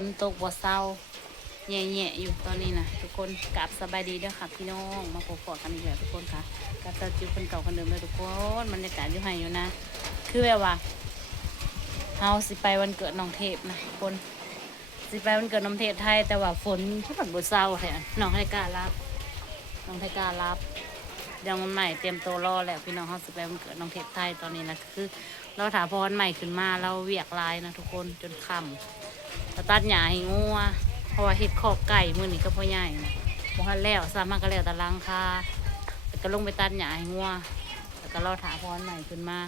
นตกบ่เศร้าแย่ๆอยู่ตอนนี้นะทุกคนกลับสบายดีเด้อค่ะพี่น้องมาพบกันอีกแล้วทุกคนค่ะกับตาจิ๋วคนเก่าคนเดิมเลยทุกคนบรรยากาศอยู่ไห้อยู่นะคือแบบว่าเฮาสิไปวันเกิดน้องเทพนะทุกคนสิไปวันเกิดน้องเทพไทยแต่ว่าฝนที่ผัดบ่เศร้าแท้น้องไทกล้ารับน้องไทกล้ารับเดี๋ยววันใหม่เตรียมตัวรอแล้วพี่น้องเฮาสิไปวันเกิดน้องเทพไทยตอนนี้นะคือเราถามพอวันใหม่ขึ้นมาเราเวียกลายนะทุกคนจนค่ำตัดหญ้าให้งัวเพราะว่าเห็ดคอกไก่มื้อนี้ก็พ่อใหญ่นะบ่ทันแล้วสามารถก็แล้วแต่ล้างคาแล้วก็ลงไปตัดหญ้าให้งัวแล้วก็เราถามพอวันใหม่ขึ้นมา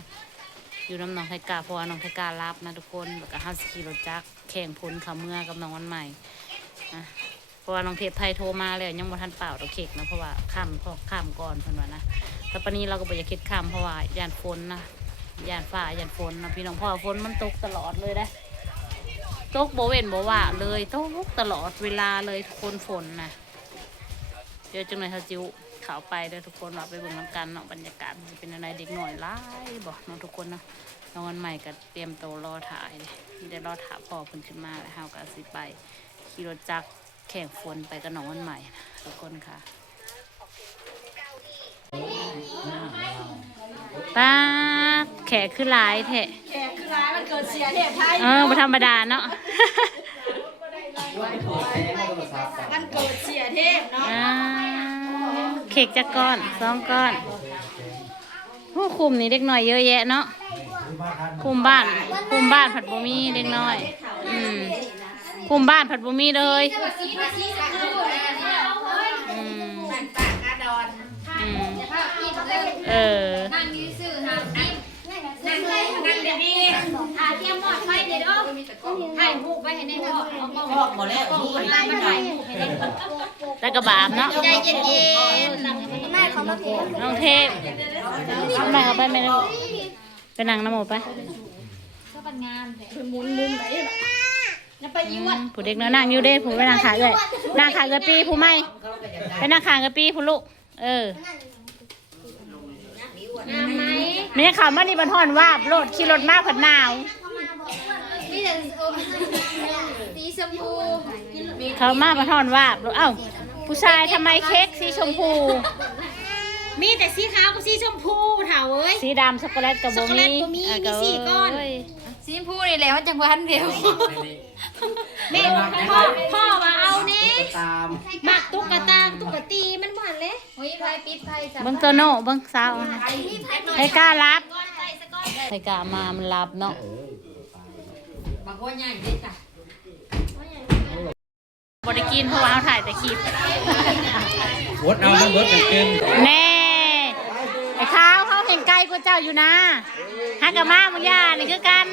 อยู่น้ำหนองไทกาเพราะว่าน้องไทการับนะทุกคนแล้วก็ห้าสิบกิโลจักรแข่งพ้นขาเมื่อกับน้องวันใหม่นะเพราะว่าน้องเทพไทยโทรมาแล้วยังบ่ทันเป่าดอกเค้กนะเพราะว่าข้ามก่อนเพิ่นว่านะแต่ปานนี้เราก็บ่อยากเฮ็ดข้ามเพราะว่าย่านฝนนะย่านฟ้าย่านฝนนะพี่น้องเพราะว่าฝนมันตกตลอดเลยนะตกโบเว้นโบว่าเลยตกตลอดเวลาเลยทุกคนฝนนะเดี๋ยวจังเลยเขาจิ้วเขาไปเด้อทุกคนว่าไปเบิ่งน้ำกันเนาะบรรยากาศมันเป็นอะไรเด็กหน่อยไล่บอกน้องทุกคนเนาะน้องวันใหม่ก็เตรียมตัวรอถ่ายเลยเดี๋ยวรอถ่ายพอเพิ่นขึ้นมาแล้วเฮาก็สิไปขี่รถจักรแข่งฝนไปกับน้องวันใหม่นะทุกคนค่ะป้าแขกคือหลายแท้แขกคือร้ายมันเกิดเสียเทพไทยบ่ธรรมดาเนาะมันเกิดเสียเทพเนาะเค้กจักก้อน2 ก้อนผู้คุมนี่เด็กน้อยเยอะแยะเนาะคุมบ้านผัดบะหมี่เด็กน้อยคุมบ้านผัดบะหมี่เลยนั่งยืดซื่อค่ะนั่งดีๆเตรียมหมอดไฟเดี๋ยวถ่ายรูปไว้ให้ในหมอดชอบหมดแล้วรู้เลยไม่ได้ แล้วก็บาปเนาะใจเย็นๆแม่เขามาเทน้องเทพเอาไปเอาไปไม่ได้ไปนั่งน้ำหมูไปก็เป็นงานคือมุนมุมไหนจะไปยิ้วผู้เด็กน้อยนั่งอยู่เด้ผู้ไปนั่งขาเลยนั่งขาเกปีผู้ไม่ไปนั่งขาเกปีผู้ลูกงานไหมไม่ใช่ข่าวมันนี่บันทอนว่าโลดขี่รถมาผัดหนาวนี่แต่สีชมพูเขามาบันทอนว่าเอ้าผู้ชายทำไมเค้กสีชมพูมีแต่สีขาวกับสีชมพูเถาเอ้ยสีดำช็อกโกแลตกับโบมี4 ก้อนสีชมพูนี่แหละมันจังหวันเดียวแม่พ่อมาเอาเน่หมักตุ๊กตาตีมันหวานเลยโอ้ยไฟปิดไฟเบิ้งตัวโน่เบิ้งสาวให้กล้ารับให้กล้ามามันรับเนาะบางคนใหญ่เลยจ้ะบริกินเพราะว่าเขาถ่ายแต่คลิปวดเอาทั้งเบิร์ดเก่งแน่ไอ้ข้าวเขาเห็นไกลกว่าเจ้าอยู่นะฮักกับมามึงย่านี่คือกัน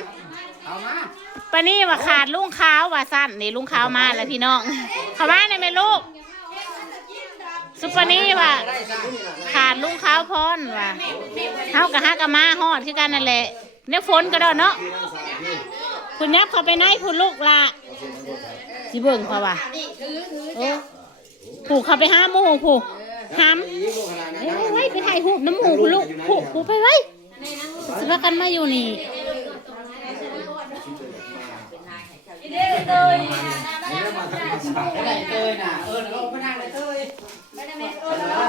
ปนี่ว่าขาดลุงขาวว่าสั้นนี่ลุงขาวมาแล้วพี่น้องเขามาในแม่ลูกซุปเปอร์นี่ว่าขาดลุงขาวพรว่าเขากับฮักกับมาฮอดคือกันนั่นแหละเนี่ยฝนก็ได้เนาะคุณยับเขาไปไหนคุณลูกละสิเบิ่งเขาว่าผูกเขาไปห้ามหมูผูกห้ามไว้ไปถ่ายหูน้ำหมูคุณลูกผูกไปไว้สิพากันมาอยู่นี่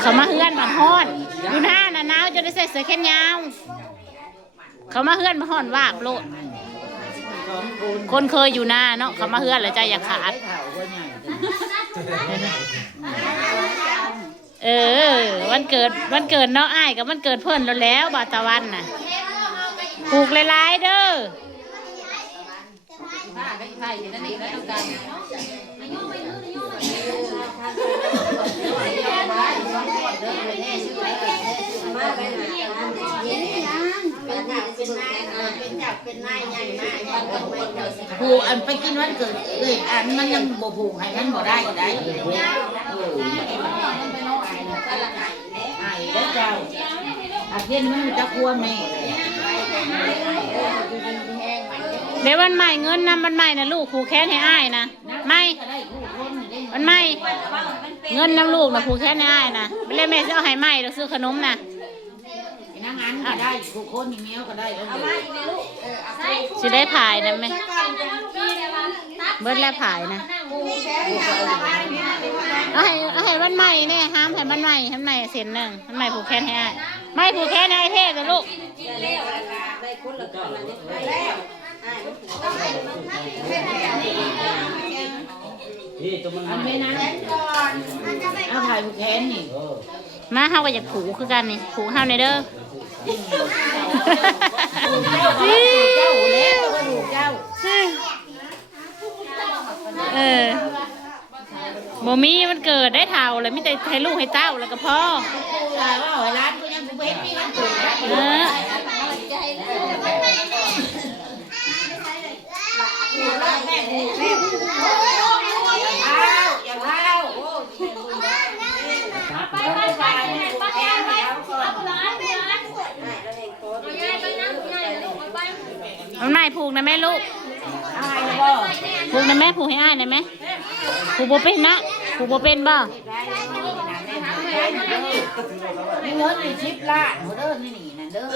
เขามาเฮือนมาฮ้อนดูหน้าหนาวจะได้ใส่เสื้อแขนยาวเขามาเฮือนมาฮ้อนว่าโลดคนเคยอยู่หน้าเนาะเขามาเฮือนแล้วใจอยากขาดวันเกิดเนาะอ้ายกับวันเกิดเพิ่นแล้วบาตะวันน่ะปลูกหลายๆเด้อผูอันไปกินวันเกิดเลยอันมันยังบ่ผูให้มันบ่ได้ไอ้แล้วเจ้าอาเย็นมันจะกลัวแม่เดี๋ยววันใหม่เงินนำวันใหม่นะลูกผูกแขนให้อ้ายนะไม่วันใหม่เงินนำลูกนะผูกแขนให้อ้ายนะไม่เล่นแม่จะเอาให้ใหม่เราซื้อขนมนะ นั่งอันก็ได้ทุกคนอย่างเงี้ยก็ได้สิได้ถ่ายนะแม่ เบิดแล้วผายนะเอาให้มันใหม่เนี่ยห้ามให้มันใหม่ให้มันใหม่เส้นหนึ่งมันใหม่ผูกแขนให้อ้ายไม่ผูกแขนให้เท่เลยลูกนี่ตัวมัน เอาไปนะเอาถ่ายผูกแขนนี่ มาเฮาก็อยากผูกคือกันนี่ผูกเฮาในเด้อ เจ้าแล้วก็ดูเจ้า บ่มีมันเกิดได้เท่าเลยมีแต่ให้ลูกให้เต้าแล้วก็พอ ว่าร้านกูยังกูเห็นมีกันถูก เออ แม่อย่าเล่ามันไม่ผูกนะแม่ลูกผูกนะแม่ผูกให้อ้ายนะแม่ผูกบ่เป็นนะผูกบ่เป็นบ่ นี่เงินในชิปล้านเด้อนี่นั่นเด้อ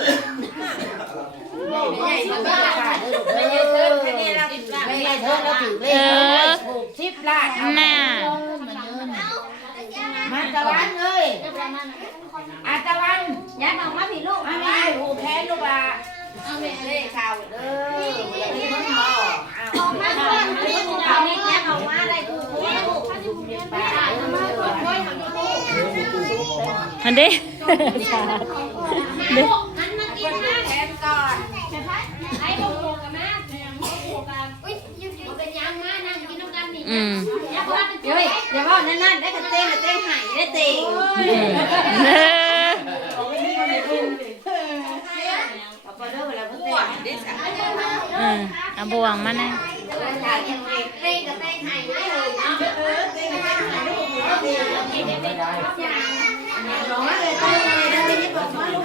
ไม่ใช่เธอไม่ใช่เธอแล้วถือเลขถูกชิปล้าน น่ะ มาตะวันเลยอาตะวันยัดออกมาผิดลูกไม่ได้หูแค้นลูกอ่ะเอาเล่ข่าวเด้ออย่าไปท้องบ่ออกมาก่อนเอาเล็กยัดออกมาได้กูป้า อันเด้ ลูกมันมากินนะ แค้นก่อน ไอ้พวกโกกันมาอุ้ยอยู่เป็นยังมานั่งกินน้ำกันนี่อย่าว่าเฮ้ยอย่าว่านั่นได้กระเต้งหายได้เต้ง เอาไปเด้อเวลาเพิ่นเต้นได้สั่ง เอาบวงมานะ เต้งกับเต้งหายได้เลย ร้องเลยเต้นเลยนี่บอกมาลูก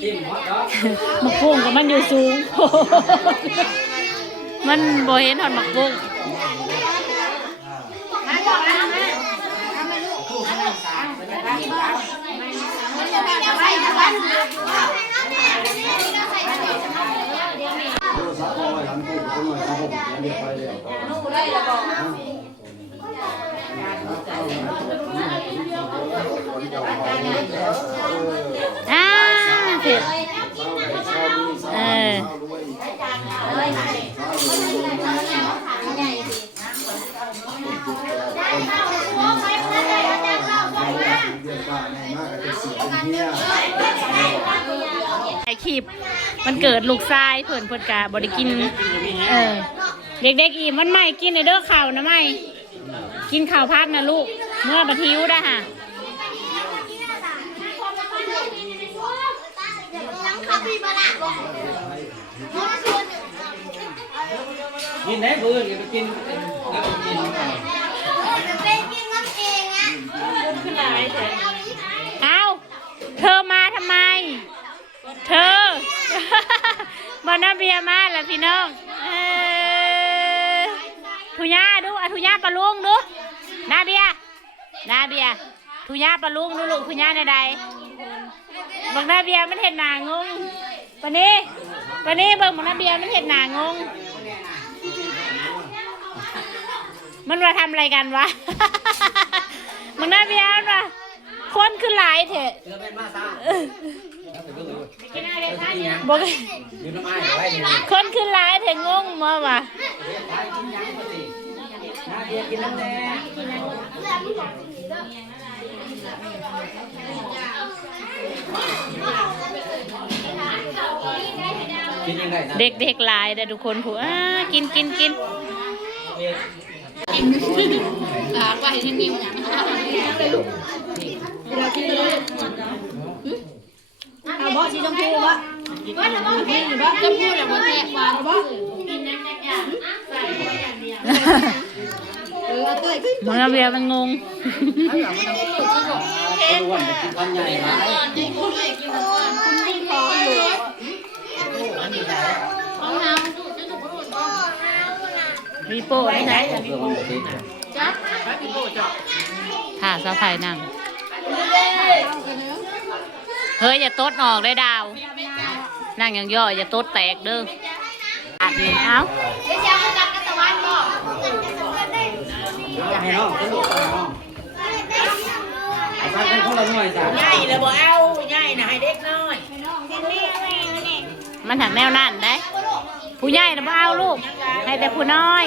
จิ้มฮอตดอก หมักบุ้งกับมันอยู่สูง มันบ่เห็นหอดหมักบุ้ง มาก่อนนะแม่ทำไมลูกทำไมสามมันจะได้บ้างมันจะได้ไปนะบ้าน ซักเอาไว้หลังตู้ก็ต้องเอาผมเดี๋ยวไปเดี๋ยว ลูกได้ละบอก อ่าเผ็ดไอขีบมันเกิดลูกทรายเพิ่นกะบริกินเด็กๆอีมันไม่กินในเด้อข่าวนะไม่กินข่าวพัดนะลูกเมื่อบัดทิวได้ค่ะ กินได้เบื่ออย่าไปกินแล้วกินก่อน เอาเธอมาทำไม เธอ บอนาเบียมาแล้วพี่น้องทุย่าดูทุย่าปลาลุงดูนาเบียทุย่าปลาลุงดูลูกทุย่าในใดบอกนาเบียมันเห็นหนางงปะนี้เบิ่งบอกนาเบียมันเห็นหนางงมันมาทำอะไรกันวะ มึงนาเบียมันวะคนคือหลายเถอะ เจอเป็นมาซ่าบอก ยืนน้ำอ้ายไว้ดี คนคือหลายเถอะงงมาวะ น่าเบียกินน้ำแดงกินยังไงนะ เด็กๆหลายแต่ทุกคนผัวกินว่าเห็นมีมันอย่างเอาบ่สีชมพูบ่ว่าจะบ่เห็นบ่ชมพูแล้วบ่แตกว่าบ่กินน้ำจักใส่บ่อย่างเดียวเต้ยขึ้น มึงนาเบียมันงง ตัววันจะกินพันใหญ่ไหม มีโป้ได้ไหม ตัวมันจะติด ถ่าสะพายนั่งเฮ้ยอย่าโต๊ดออกเลยดาวนั่งอย่างย่ออย่าโต๊ดแตกเด้อ อัดนี่เอา เดี๋ยวจะเอากันกันตะวันบอก อยากให้น้องสนุกกับน้องไอ้ฟังเป็นคนละหน่วยจ้ะ ใหญ่เลยบ่เอาใหญ่นะให้เด็กน้อย มันถักแนวนั่นได้ผู้ใหญ่นะบ่เอาลูกให้แต่ผู้น้อย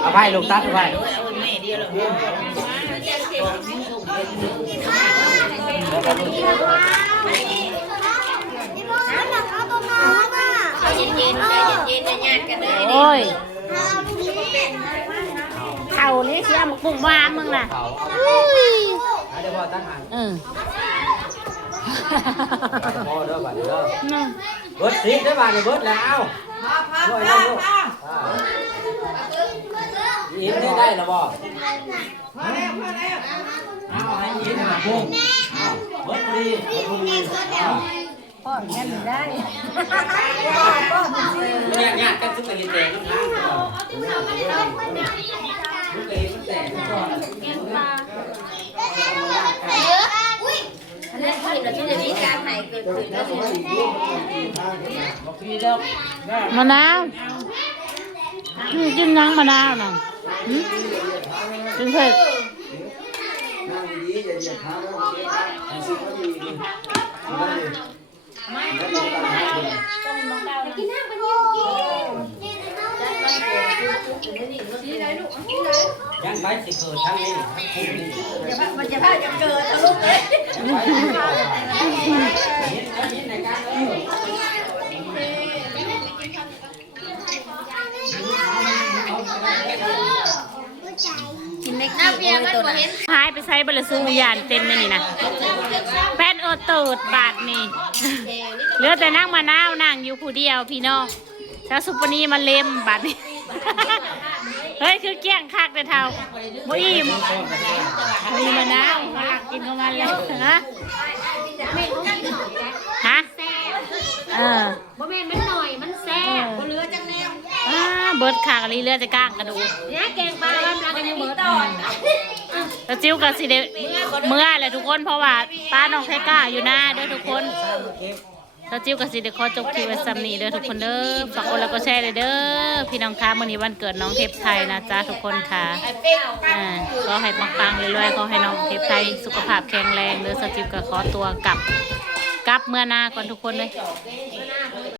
เอาไพ่ลูกตัดเอาไพ่ แม่เดียวเลย เย็นๆใจเย็นๆญาติกันเลย โอ้ยเข่านี่เสียมกุ้งวานมึงน่ะ เดี๋ยวพ่อตั้งหาง พ่อเด้อบัดเด้อเบิดสิได้บัดเบิดแล้วยิ้มได้แล้วบ่เอาให้ยิ้มหาพุ่งเบิดดีเนี่ยเนี่ยกันทุกคนแตกทุกครั้งทุกคนแตกทุกคน อันนั้นคิดแล้วที่จะมีการหายเกิดขึ้นแล้วสิ มะนาวกินยังมะนาวน่ะกินเผ็ด นั่งดีๆอย่าเหยียดเท้าแล้วสิเขาดีดีแล้วดูตามให้ดู กินน้ำมันยังไปสิเกิดทั้งนี้ทั้งคู่นี่ มันจะพาจะเกิดทะลุเลย ยิ้มในการกินเล็กน้ำเบียร์มันบ่เห็น หายไปใช้บริสูยานเต็มเลยนี่นะแป้นเติดบาทนี่เหลือแต่นั่งมะนาวนั่งอยู่ผู้เดียวพี่น้องแล้วซุปนีมาเล็มบาทนี่ เฮ้ยคือเกี้ยงคักแต่เท่าบ่อิ่มมีมะนาวเขาอยากกินของมันแล้วฮะฮะบ่แม่นมันหน่อยมันแซ่บบ่เหลือจังแนว เบิดขากะลีเลือดจะก้างกระดูก เนี่ยแกงปลาบ้านปลากันยังเบิดตอน แล้วจิ้วกับสิเดเมื่อแหละทุกคนเพราะว่าป้าน้องไทก้าอยู่หน้าเด้อทุกคนแล้วจิ้วกับสิเดขอจบคลิปไว้ซ้ำนี้เด้อทุกคนเด้อฝากกดไลค์กดแชร์เลยเด้อพี่น้องคะมื้อนี้วันเกิดน้องเทพไทยนะจ๊ะทุกคนค่ะก็ให้ปังๆรวยๆขอให้น้องเทพไทยสุขภาพแข็งแรงเด้อสจิ้วก็ขอตัวกลับเมื่อหน้าก่อนทุกคนเลย